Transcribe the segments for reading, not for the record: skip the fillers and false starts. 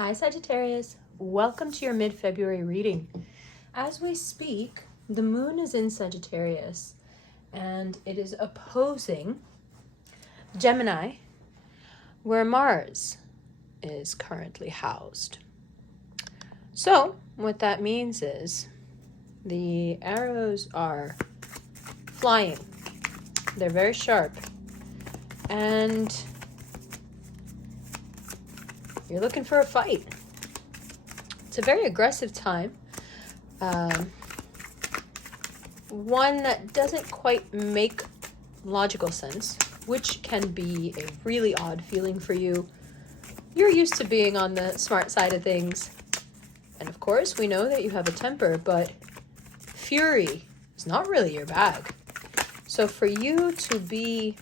Hi Sagittarius, welcome to your mid-February reading. As we speak, the moon is in Sagittarius and it is opposing Gemini, where Mars is currently housed. So what that means is the arrows are flying. They're very sharp and you're looking for a fight. It's a very aggressive time. One that doesn't quite make logical sense, which can be a really odd feeling for you. You're used to being on the smart side of things. And of course, we know that you have a temper, but fury is not really your bag. So for you to be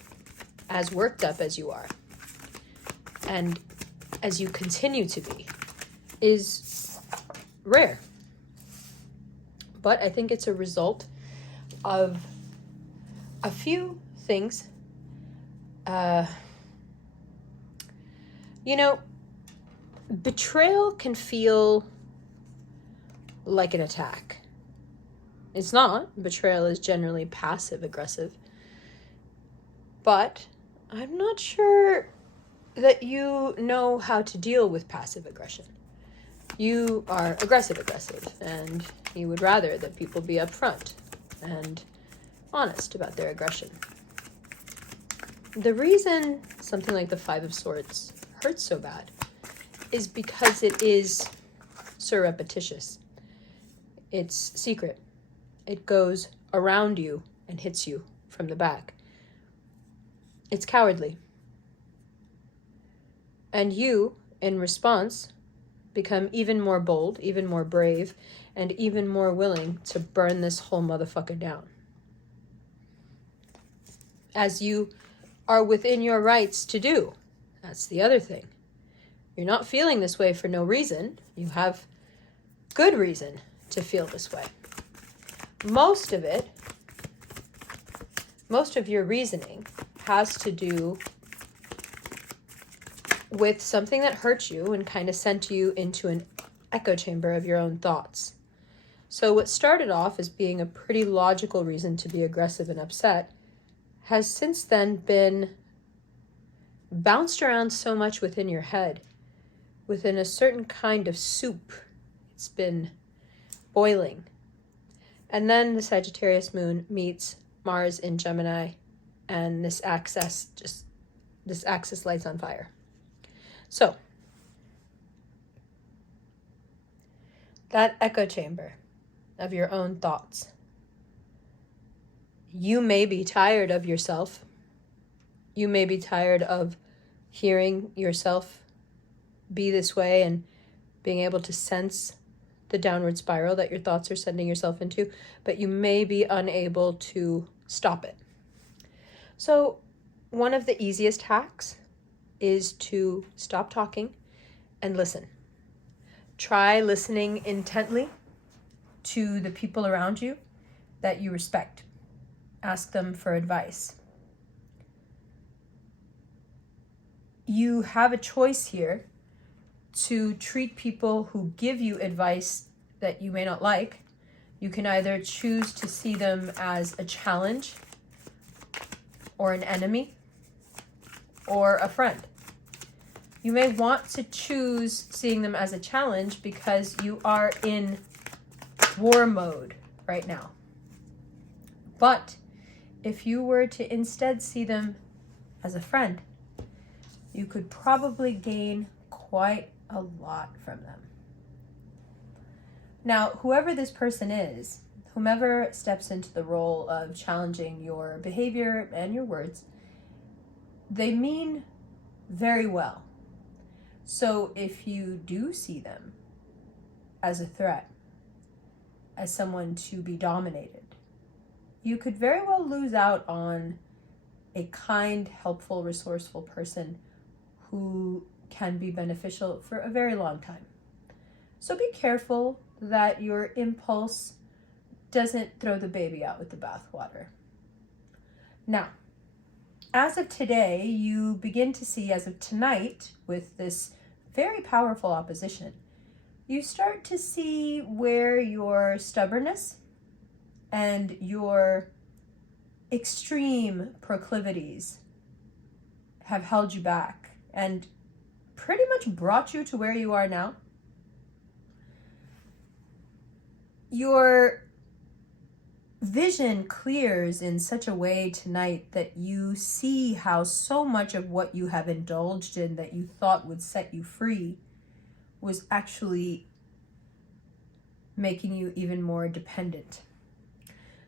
as worked up as you are, and as you continue to be, is rare. But I think it's a result of a few things. Betrayal can feel like an attack. It's not. Betrayal is generally passive aggressive. But I'm not sure that you know how to deal with passive aggression. You are aggressive, and you would rather that people be upfront and honest about their aggression. The reason something like the Five of Swords hurts so bad is because it is surreptitious. It's secret. It goes around you and hits you from the back. It's cowardly. And you, in response, become even more bold, even more brave, and even more willing to burn this whole motherfucker down. As you are within your rights to do. That's the other thing. You're not feeling this way for no reason. You have good reason to feel this way. Most of your reasoning has to do with something that hurt you and kind of sent you into an echo chamber of your own thoughts. So what started off as being a pretty logical reason to be aggressive and upset has since then been bounced around so much within your head, within a certain kind of soup. It's been boiling. And then the Sagittarius moon meets Mars in Gemini, and this axis lights on fire. So, that echo chamber of your own thoughts. You may be tired of yourself. You may be tired of hearing yourself be this way and being able to sense the downward spiral that your thoughts are sending yourself into, but you may be unable to stop it. So, one of the easiest hacks is to stop talking and listen. Try listening intently to the people around you that you respect. Ask them for advice. You have a choice here to treat people who give you advice that you may not like. You can either choose to see them as a challenge or an enemy or a friend. You may want to choose seeing them as a challenge because you are in war mode right now. But if you were to instead see them as a friend, you could probably gain quite a lot from them. Now, whoever this person is, whomever steps into the role of challenging your behavior and your words, they mean very well. So if you do see them as a threat, as someone to be dominated, you could very well lose out on a kind, helpful, resourceful person who can be beneficial for a very long time. So be careful that your impulse doesn't throw the baby out with the bathwater. Now, as of today, you begin to see, as of tonight, with this very powerful opposition, you start to see where your stubbornness and your extreme proclivities have held you back and pretty much brought you to where you are now. Your vision clears in such a way tonight that you see how so much of what you have indulged in that you thought would set you free was actually making you even more dependent.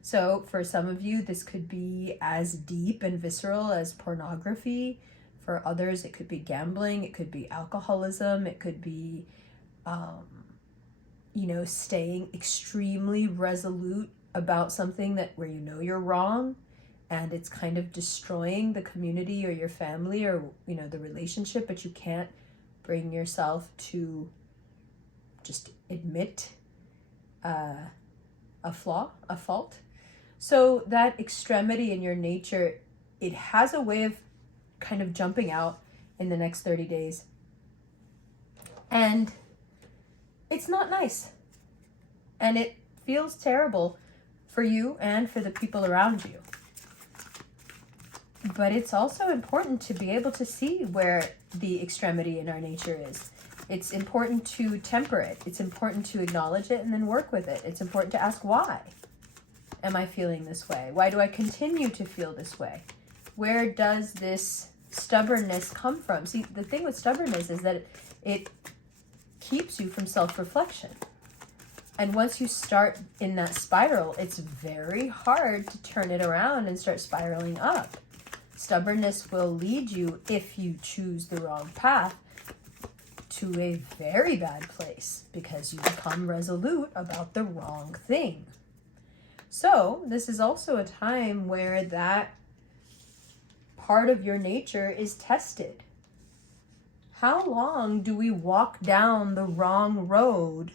So for some of you, this could be as deep and visceral as pornography. For others, it could be gambling, it could be alcoholism, it could be, staying extremely resolute about something that where you know you're wrong and it's kind of destroying the community or your family or, the relationship, but you can't bring yourself to just admit a flaw, a fault. So that extremity in your nature, it has a way of kind of jumping out in the next 30 days. And it's not nice. And it feels terrible for you and for the people around you. But it's also important to be able to see where the extremity in our nature is. It's important to temper it. It's important to acknowledge it and then work with it. It's important to ask, why am I feeling this way? Why do I continue to feel this way? Where does this stubbornness come from? See, the thing with stubbornness is that it keeps you from self-reflection. And once you start in that spiral, it's very hard to turn it around and start spiraling up. Stubbornness will lead you, if you choose the wrong path, to a very bad place because you become resolute about the wrong thing. So this is also a time where that part of your nature is tested. How long do we walk down the wrong road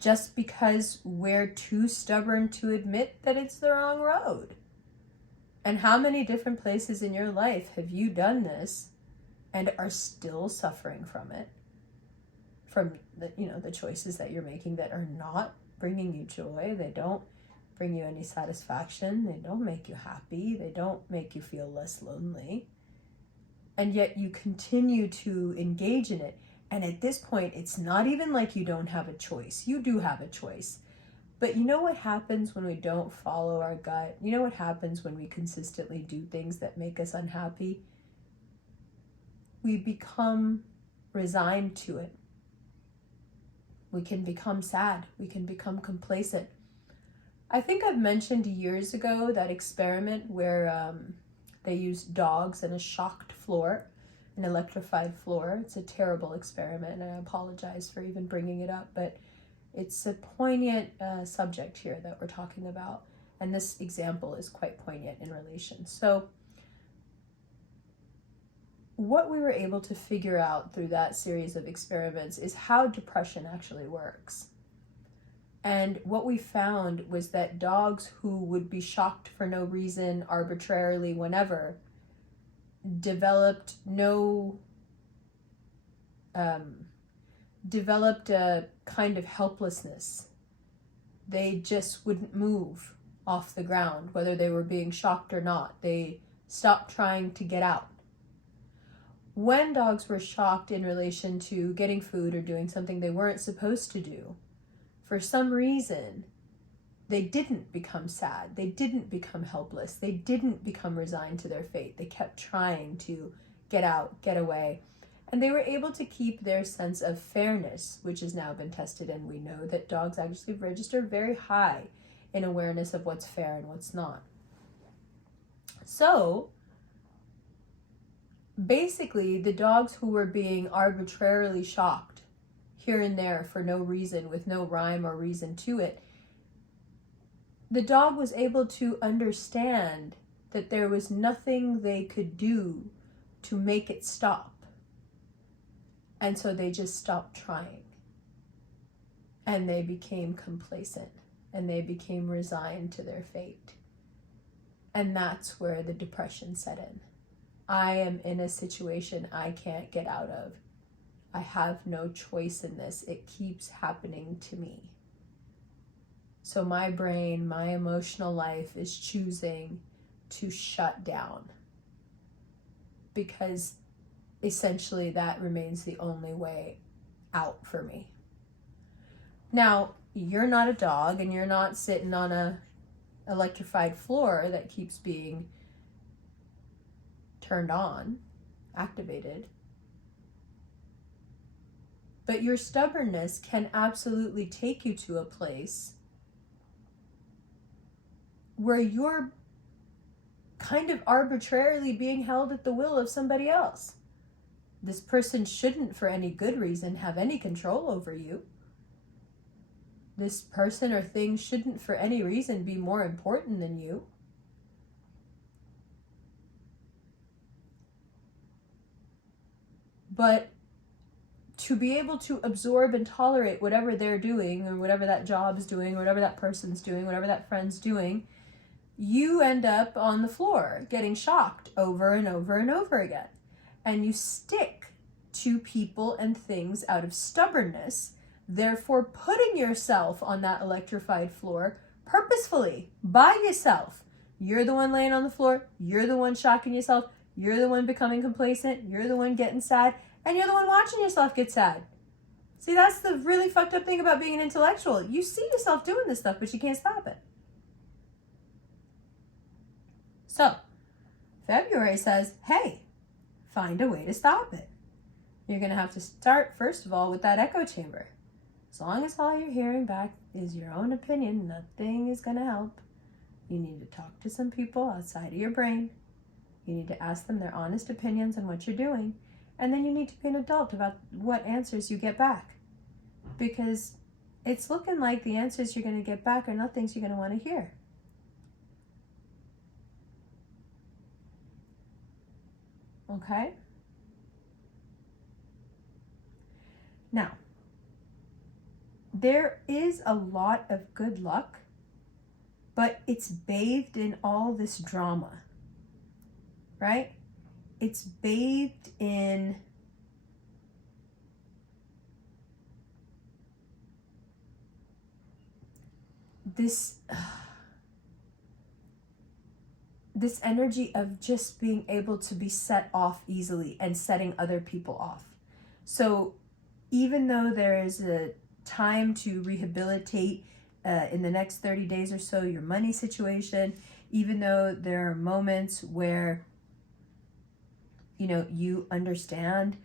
just because we're too stubborn to admit that it's the wrong road? And how many different places in your life have you done this and are still suffering from it? From the choices that you're making that are not bringing you joy. They don't bring you any satisfaction. They don't make you happy. They don't make you feel less lonely. And yet you continue to engage in it. And at this point, it's not even like you don't have a choice. You do have a choice. But you know what happens when we don't follow our gut? You know what happens when we consistently do things that make us unhappy? We become resigned to it. We can become sad. We can become complacent. I think I've mentioned years ago that experiment where they used dogs and a shocked floor, an electrified floor. It's a terrible experiment, and I apologize for even bringing it up, but it's a poignant subject here that we're talking about, and this example is quite poignant in relation. So what we were able to figure out through that series of experiments is how depression actually works. And what we found was that dogs who would be shocked for no reason, arbitrarily, whenever, developed a kind of helplessness. They just wouldn't move off the ground, whether they were being shocked or not. They stopped trying to get out. When dogs were shocked in relation to getting food or doing something they weren't supposed to do, for some reason, they didn't become sad. They didn't become helpless. They didn't become resigned to their fate. They kept trying to get out, get away. And they were able to keep their sense of fairness, which has now been tested. And we know that dogs actually register very high in awareness of what's fair and what's not. So basically, the dogs who were being arbitrarily shocked here and there for no reason, with no rhyme or reason to it, the dog was able to understand that there was nothing they could do to make it stop. And so they just stopped trying. And they became complacent. And they became resigned to their fate. And that's where the depression set in. I am in a situation I can't get out of. I have no choice in this. It keeps happening to me. So my brain, my emotional life is choosing to shut down, because essentially that remains the only way out for me. Now, you're not a dog and you're not sitting on a electrified floor that keeps being turned on, activated. But your stubbornness can absolutely take you to a place where you're kind of arbitrarily being held at the will of somebody else. This person shouldn't, for any good reason, have any control over you. This person or thing shouldn't, for any reason, be more important than you. But to be able to absorb and tolerate whatever they're doing, or whatever that job's doing, whatever that person's doing, whatever that friend's doing, you end up on the floor getting shocked over and over and over again. And you stick to people and things out of stubbornness, therefore putting yourself on that electrified floor purposefully, by yourself. You're the one laying on the floor, you're the one shocking yourself, you're the one becoming complacent, you're the one getting sad, and you're the one watching yourself get sad. See, that's the really fucked up thing about being an intellectual. You see yourself doing this stuff, but you can't stop it. So, February says, hey, find a way to stop it. You're going to have to start, first of all, with that echo chamber. As long as all you're hearing back is your own opinion, nothing is going to help. You need to talk to some people outside of your brain. You need to ask them their honest opinions on what you're doing. And then you need to be an adult about what answers you get back. Because it's looking like the answers you're going to get back are not things you're going to want to hear. Okay? Now, there is a lot of good luck, but it's bathed in all this drama, right? It's bathed in this energy of just being able to be set off easily and setting other people off. So even though there is a time to rehabilitate in the next 30 days or so your money situation, even though there are moments where you understand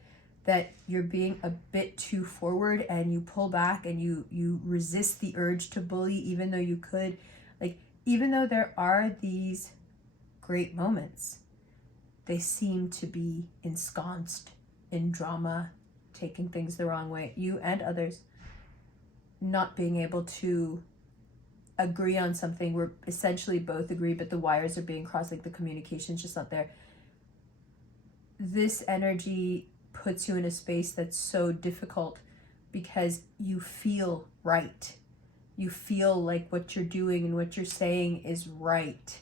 that you're being a bit too forward and you pull back and you resist the urge to bully, even though you could, even though there are these great moments, they seem to be ensconced in drama, taking things the wrong way, you and others not being able to agree on something where essentially both agree, but the wires are being crossed, the communication's just not there. This energy puts you in a space that's so difficult because you feel right. You feel like what you're doing and what you're saying is right,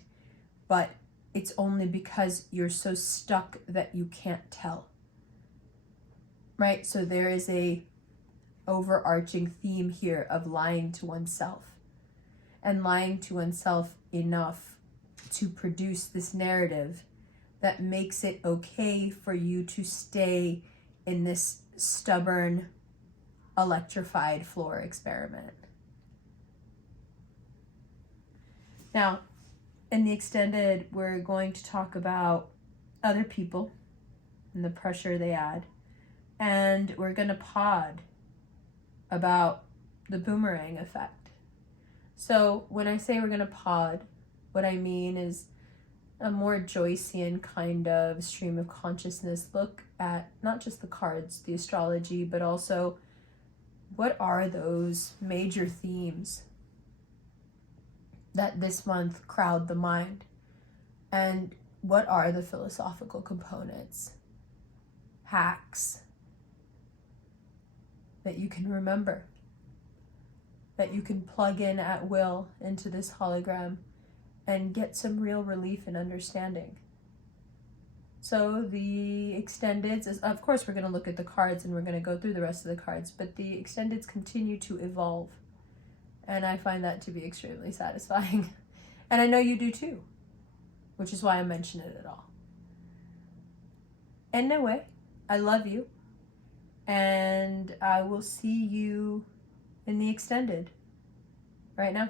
but it's only because you're so stuck that you can't tell. Right? So there is a overarching theme here of lying to oneself, and lying to oneself enough to produce this narrative that makes it okay for you to stay in this stubborn, electrified floor experiment. Now, in the extended, we're going to talk about other people and the pressure they add. And we're going to pod about the boomerang effect. So when I say we're going to pod, what I mean is a more Joycean kind of stream of consciousness look at not just the cards, the astrology, but also what are those major themes that this month crowd the mind, and what are the philosophical components, hacks that you can remember, that you can plug in at will into this hologram and get some real relief and understanding. So the extendeds, is, of course, we're going to look at the cards and we're going to go through the rest of the cards, but the extendeds continue to evolve. And I find that to be extremely satisfying. And I know you do too, which is why I mention it at all. Anyway, I love you. And I will see you in the extended right now.